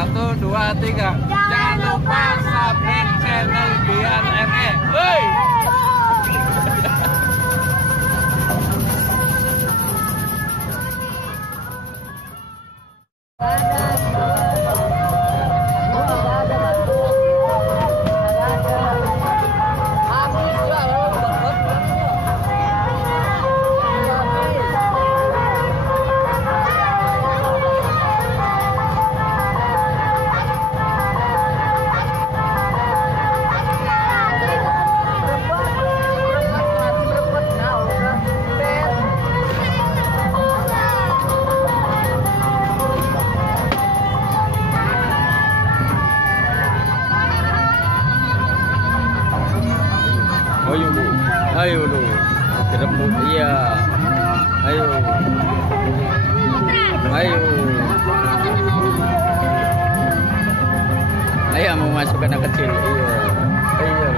1, 2, 3. Jangan lupa subscribe channel Bian RE. Woi. Ayo lu, direbut iya. Ayo, ayo, ayo mau masuk ke anak kecil. Iya,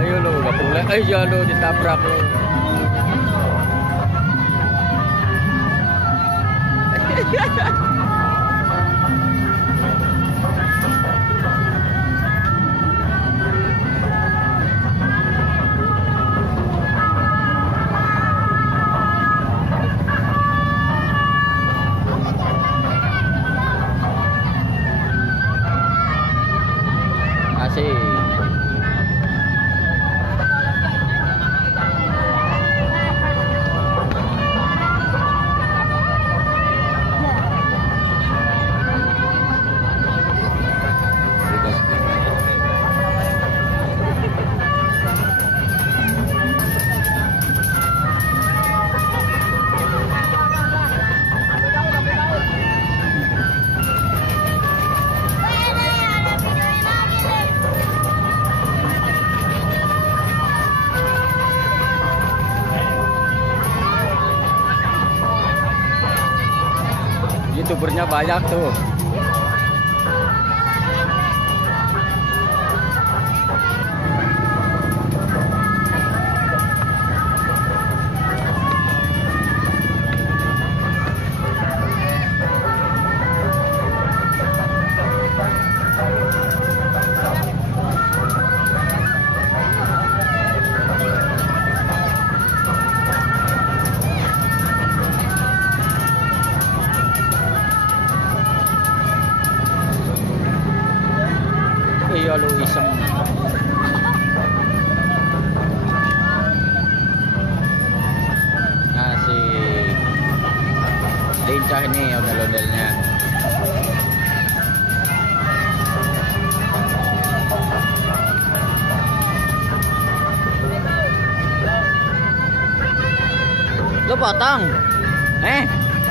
ayo lu, gak boleh. Ayo lu ditabrak lu. YouTubernya banyak tuh. Iya lu iseng. Asik. Lincah ini ondel-ondelnya. Lu potong?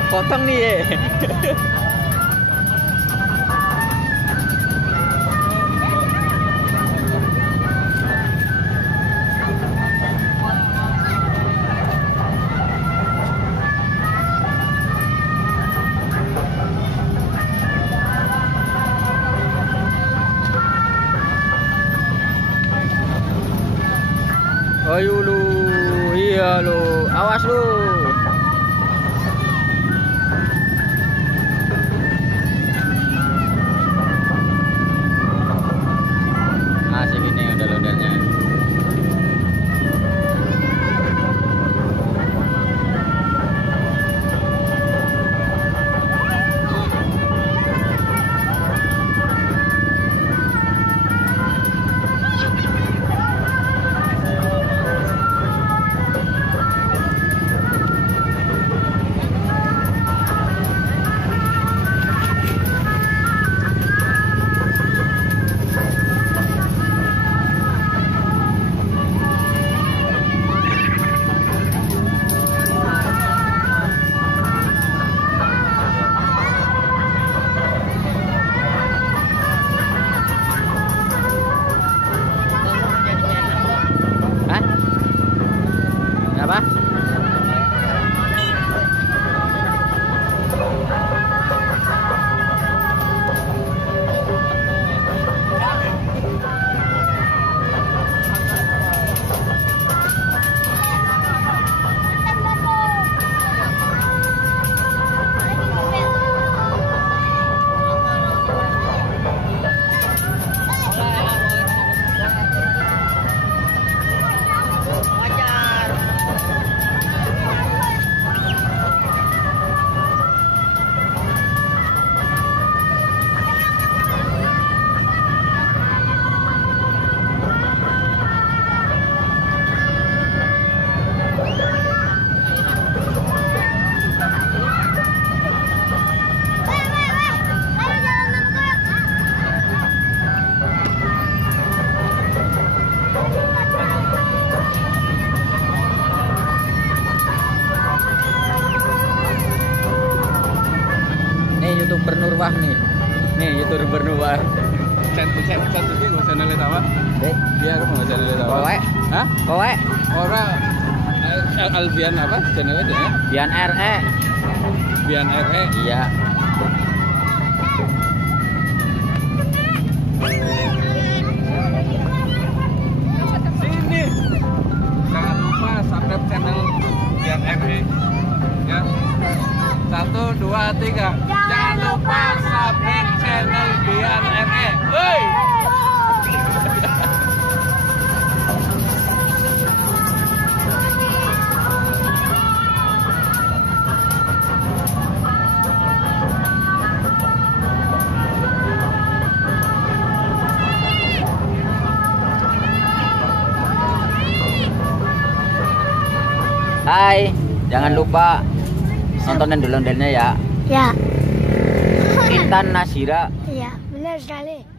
Potong nih ya. Ayo lu, iya lu, awas lu. Asik ini ondel-ondelnya. sumber nubar. Cantik nggak channelnya sama? Dek, Dia aku nggak channelnya sama. kowe, Hah? kowe, Orang Albian apa channelnya ya? Bian RE. Bian RE. Iya. Sini. Jangan lupa subscribe channel Bian RE. Ya. 1, 2, 3. Jangan lupa subscribe channel Bian RE. Woi. Hai, jangan lupa nontonin dulu ya. Ya, Intan Nasira. ya, benar sekali.